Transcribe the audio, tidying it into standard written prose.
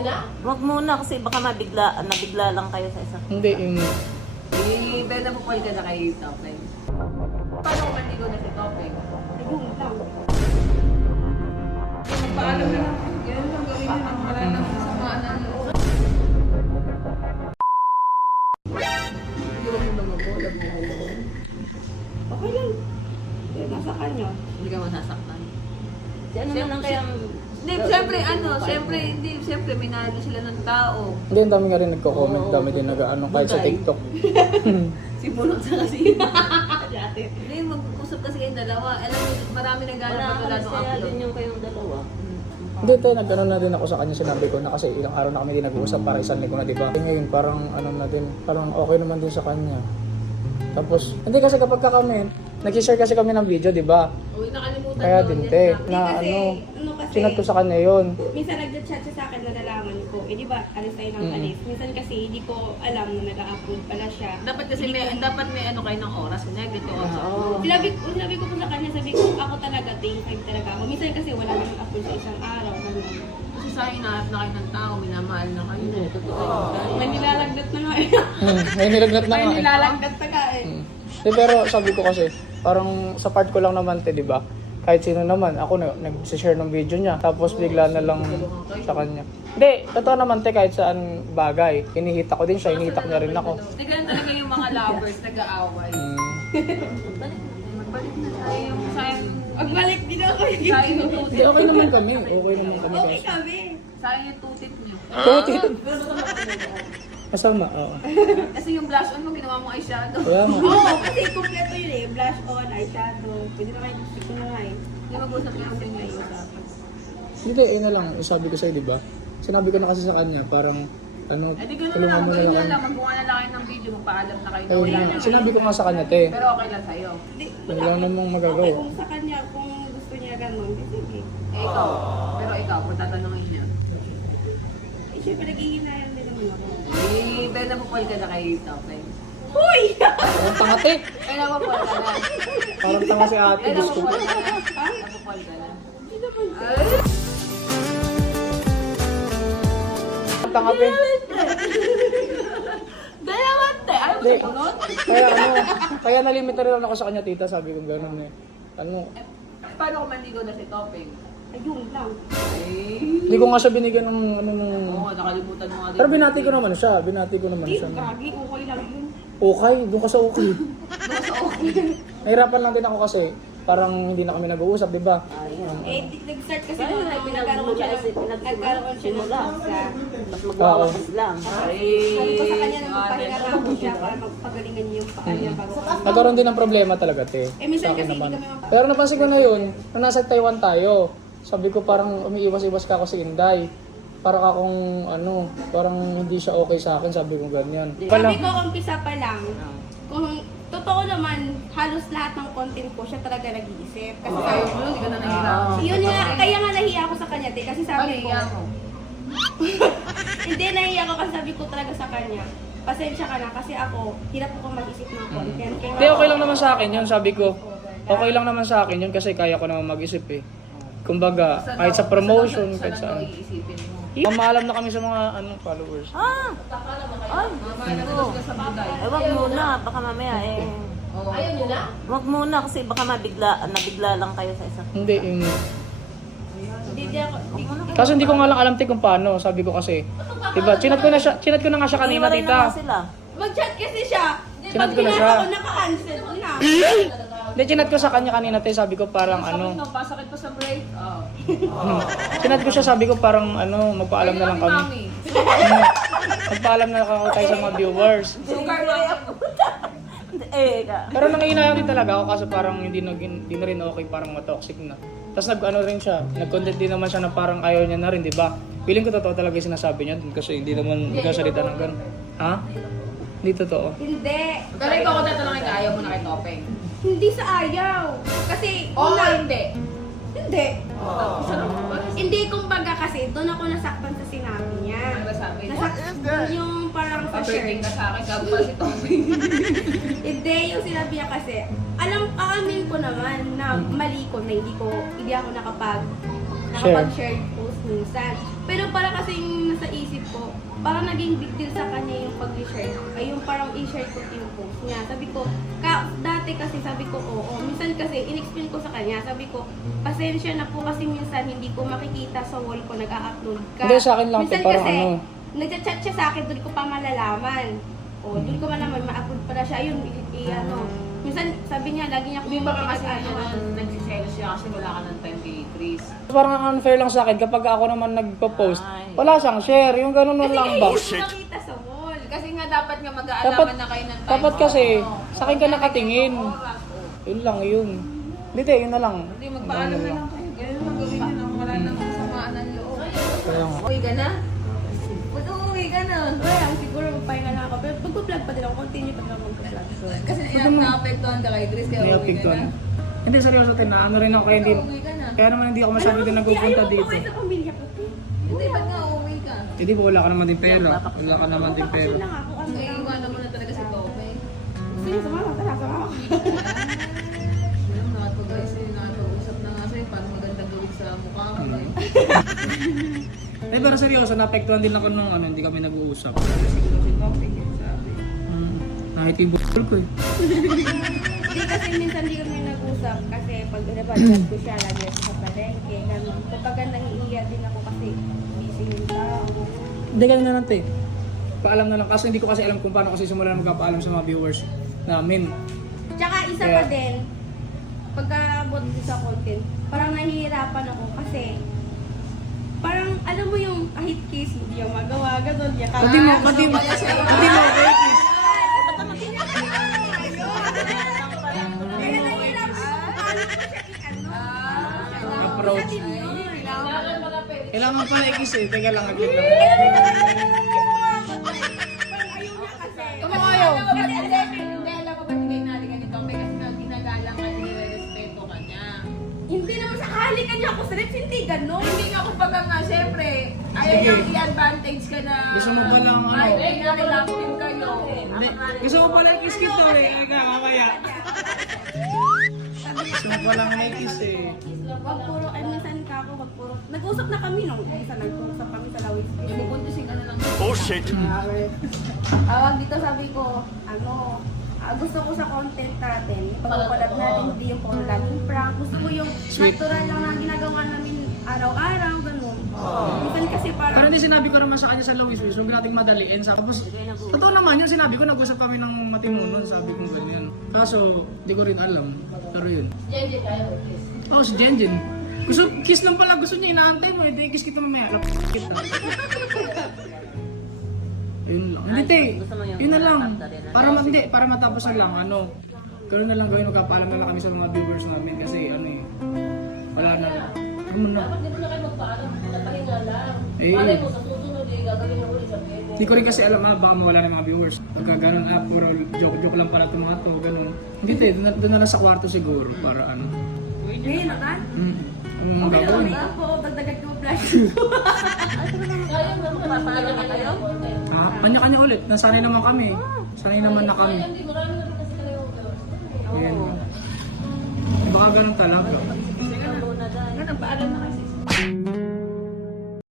nyo na? Wag muna kasi baka nabigla lang kayo sa isa. Hindi, yung... Pero napupal ka na kay Topeng. Paano kung manligo na si Topeng? Ayun lang. Magpaalam na lang. Ganun lang gawin nyo nang wala nang samaan ng loob. Hindi mo naman po, nabuhay mo. Okay lang. Eh, nasa kanya. Hindi ka masasaktan. Si ano na lang kayang... Hindi, siyempre, may nalo sila ng tao. Hindi, ang dami nga rin nagko-comment, dami din nag-ano, kahit sa TikTok. Si Bunot sa kasi. Hindi, mag-usap kasi kayong dalawa. Alam mo, marami naghanap Wala at ka wala na nung saya upload. din yung kayong dalawa. Hindi, tayo, nag-ano na din ako sa kanya, sinabi ko na kasi ilang araw na kami din nag-uusap para isang linggo na, di ba? Ngayon, parang ano na din, parang okay naman din sa kanya. Tapos, hindi kasi kapag kami, nag-share kasi kami ng video, di ba? Uy, nakalimutan Kaya ko, din, yes, te, na. na Kasi, ano, kasi, sinat ko sa kanya yun. minsan nag-chat siya sa akin na nalaman ko. Eh, di ba, alis tayo ng alis. Minsan kasi, hindi ko alam na nag-upload pala siya. Dapat kasi dapat may ano kayo ng oras. Kunya, ganito oras. Oo. Sinabi ko po sa kanya, sabi ko, ako talaga, day 5 talaga ako. Minsan kasi wala nang upload sa isang araw. Kasi sa hinahanap na kayo ng tao, minamahal na kayo. Hindi, totoo. May nilalagdat na nga eh. May nilagnat na May nga eh. nilalagdat na nga eh. Di, pero sabi ko kasi, parang sa part ko lang naman, te, di ba? Kahit sino naman, ako nag-share ng video niya, tapos bigla na lang sa kanya. Hindi, totoo naman, te, kahit saan bagay. Hinihita ko din siya, hinihita niya rin ako. Hindi ganun talaga yung mga lovers, nag-aaway. Magbalik na tayo yung sayang. Pagbalik din ako yung Sayang yung Hindi, tutit. okay naman kami. Okay naman kami. Okay Kasi. kami. Sayang yung tutit niyo. Tutit. Kasama, oo. Kasi yung blush on mo, ginawa mo eyeshadow. Kaya nga. Oo, kasi kompleto yun eh. Blush on, eyeshadow. Pwede na kayo lipstick ko na nga eh. Hindi mag-usap niya kasi may usap. Hindi, yun na lang. Sabi ko sa'yo, di ba? Sinabi ko na kasi sa kanya, parang, ano, Eh di ganun tulungan lang, mo na gawin lang na kami. lang, magbuka na lang kayo ng video, magpaalam na kayo. Ayun Okay na. lang. Sinabi ko nga sa kanya, te. Pero okay lang sa'yo. Di, Wala namang magagawa. Okay, kung sa kanya, kung gusto niya ganun, di sige. Eh ikaw, pero ikaw, kung tatanungin niya. Eh, syempre naghihinayang din naman ako. Eh, pero napupal ka na kay Topeng. Uy! Parang tanga, te. Eh, napupal ka na. Parang tanga si ate. Eh, Gusto ko. napupal ka na. Napupal ka na. Parang tanga, te. Dalawan, te. Ayaw mo Hindi. sa punot? Kaya nalimit na rin ako sa kanya, tita. Sabi ko gano'n eh. Ano, Paano kung manligo na si Topeng? Ayun lang. Eh. hindi ko nga siya binigyan ng ano nung... Oo, nakalimutan mo nga din. Pero binati ko naman siya. Binati ko naman Di, siya. gagi, okay lang yun. Okay, doon ka sa okay. Nasa okay. Nahirapan lang din ako kasi parang hindi na kami nag-uusap, di ba? Eh, nag-start kasi Ayun, nung ay, nagkaroon siya ng pinagsimula. visa. Mas magwawakas lang. Sabi ko sa kanya na Eh, magpahinga nga po siya para magpagalingan niya yung paa niya bago Nagkaroon din ng problema talaga, te. Eh, minsan Sa akin kasi naman. hindi kami Pero napansin ko na yun, nung nasa Taiwan tayo, sabi ko parang umiiwas-iwas ka ako si Inday. Para akong ano, parang hindi siya okay sa akin, sabi ko ganyan. Sabi ko, umpisa pa lang, kung totoo naman, halos lahat ng content ko, siya talaga nag-iisip. Kasi Ayaw mo, hindi ka na nahihirapan. yun nga, kaya nga nahiya ako sa kanya, te, kasi sabi ko, Pahiya mo. hindi nahiya ako kasi sabi ko talaga sa kanya, pasensya ka na kasi ako, hirap ako mag-isip ng content. Kaya Hindi, okay lang naman sa akin yun, sabi ko. Okay lang naman sa akin yun kasi kaya ko naman mag-isip eh. Kumbaga, kahit sa promotion, kahit saan. saan. Iisipin mo. Mamaalam na kami sa mga followers. Ah! Ay! Madalas ka sa buday. Ay, wag muna. Baka mamaya eh. Oo. Ayaw nyo na? Wag muna kasi baka nabigla lang kayo sa isa. Hindi, yung... Hindi ako, Kaso hindi ko nga lang alam te kung paano, sabi ko kasi. Diba, chinat ko na nga siya kanina, Iiwalay tita. na nga sila. mag-chat kasi siya, Sinad pag ko na siya. ako, naka-cancel na. Hindi, chinat ko sa kanya kanina, te, sabi ko parang Sakit ano. mo, pasakit pa sa break. Oo. Chinat ko siya, sabi ko parang ano, magpaalam na lang kami. Mami. Magpaalam na lang ako tayo sa mga viewers. Sugar mami. Eh, Pero nanginayang din talaga ako kasi parang hindi na rin okay, parang matoxic na. Tapos nag-ano rin siya, nag-content din naman siya na parang ayaw niya na rin, di ba? Feeling ko totoo talaga yung sinasabi niya kasi hindi naman nagsasalita ng gano'n. Ha? Hindi totoo. Hindi. Pero ikaw ko tatanungin ka, ayaw mo na kay Topeng. Hindi sa ayaw. Kasi, Oo, una, hindi. hindi. Oo. Hindi, kumbaga kasi, doon ako nasaktan sa sinabi niya. Ano ba sabi niya? Nasaktan yung parang sa Pa-birthday shirt. ka sa akin, gago pa si Topeng. Hindi, yung sinabi niya kasi, aamin ko naman na mali ko na hindi ako nakapag-share post minsan. Pero para kasing nasa parang naging big deal sa kanya yung pag-share. Ay yung parang i-share ko yung post niya. Sabi ko, dati kasi sabi ko, oo. Minsan kasi, in-explain ko sa kanya. Sabi ko, pasensya na po kasi minsan hindi ko makikita sa wall ko nag-a-upload ka. Hindi, sa akin lang minsan to, parang kasi, ano. nagchat-chat siya sa akin, doon ko pa malalaman. O, doon ko malaman, ma-upload pala siya. Ayun, ano. Minsan, sabi niya, lagi niya Hindi ba kasi pinag-ano. nagsiselos siya kasi wala ka ng time kay Chris. Parang ang unfair lang sa akin kapag ako naman nagpo-post, Ay. wala siyang share, yung ganun nun lang ba? Kasi makita sa wall. Kasi nga dapat nga mag-aalaman na kayo ng time. Dapat kasi, Oo. sa akin ka nakatingin. Oras, oo. Yun lang, yun. Hindi, te, yun na lang. Hindi, magpaalam na lang kayo. Ganun naman gawin nyo nang wala nang samaan ng loob. Kaya nga. Uwi ka na? Ba't uuwi ka na? Kaya siguro magpahinga lang ako. Pero mag-vlog pa din ako. Continue pa din ako mag-vlog. So, Kasi na-apektuhan ka kay Chris, kaya May uwi ka apektuhan. na. Hindi, seryoso, te, na ano rin ako, kaya hindi, Uwi ka na. kaya naman hindi ako masyado din nagpupunta ayaw dito. ko sa pamilya ko. Hindi, ba't nga uuwi ka? Hindi po, wala ka naman din pera. Wala ka naman din pera. Bakasyon lang ako. Ano Kasi lang. iwanan mo na talaga si Tope. Gusto niyo sumama? Tara, sumama ka. Alam, nakapag-ayos sa'yo, nakapag-usap na nga sa'yo, parang magandang gawin sa mukha mo. Eh, pero seryoso, naapektuhan din ako nung ano, hindi kami nag-uusap. Siguro si Tope, yung sabi. Nakit yung bukol ko eh. Hindi kasi minsan hindi kami nag-usap kasi pag nabadyan ko siya, lagi ako sa palengke. Ganun. Kapag nangiiyak din ako kasi busy yung tao. Hindi, ganun na lang, te. Paalam na lang. Kaso hindi ko kasi alam kung paano kasi simulan magpapaalam sa mga viewers namin. Tsaka isa Kaya- pa din, pagka-abot ko sa content, parang nahihirapan ako kasi parang alam mo yung kahit kiss, hindi yung magawa, gano'n niya. Pati mo, pati mo, pati mo, okay, please. Approach. Kailangan pala i-kiss eh. Teka lang, agad lang. Ano ayaw? Hindi, alam mo ba't hindi natin ganito? Kasi ginagalang ka, nire-respeto ka niya. Hindi naman sa halikan niya ako sa lips, hindi gano'n. Hindi nga kumbaga nga, syempre, ayaw Sige. niyang i-advantage ka na... Gusto mo ba lang ano? Ay, nakilap din kayo. Hindi. Gusto mo pala i-kiss kita eh. Eka, mamaya. Gusto mo pala i-kiss eh. Wag puro, ay minsan ka ako, wag puro. Nag-usap na kami nung isa, nag-usap kami sa Lawis. Ibubuntisin ka na lang. Oh shit! Tawag dito sabi ko, ano, gusto ko sa content natin, pag-collab natin, hindi yung puro laging prank. Gusto ko yung Sweet. natural lang na ginagawa namin araw-araw, ganun. Minsan kasi Pero parang, hindi sinabi ko naman sa kanya sa Louis Luis, huwag nating madaliin. Tapos, totoo naman yung sinabi ko, nag-usap kami ng matimunon, sabi ko ganyan. Kaso, di ko rin alam. Pero yun. Jenjen kayo, kiss. Oh, si Jenjen. Gusto, kiss lang pala, gusto niya, inaantay mo, hindi kiss kita mamaya. Lap kita. Yun lang. Hindi, te. gusto mo yung Yun na lang. factory na? Hindi, para matapos na lang, ano. Ganoon na lang gawin, magkapaalam na lang kami sa mga viewers namin kasi ano eh. Wala na. Ano na. Hindi mo na kayo magpaalam, napahinga lang. Eh, Malay mo, sa susunod, gagawin mo ulit sa pwede. hindi ko rin kasi alam baka mawala ng mga viewers. Pagka ganun, puro joke-joke lang pala itong mga to, ganun. Hindi, te. Doon na lang sa kwarto siguro para ano. ngayon na ka? Ano mga Okay lang gagawin? ba? Oo, dagdagan ko flash. Kaya mo naman, napaalam na kayo. Ha? Kanya-kanya ulit. Nasanay naman kami. Sanay naman na kami. Hindi, marami naman kasi kayo. Ayan. Baka ganun talaga. Muna dahil. Paalam na kayo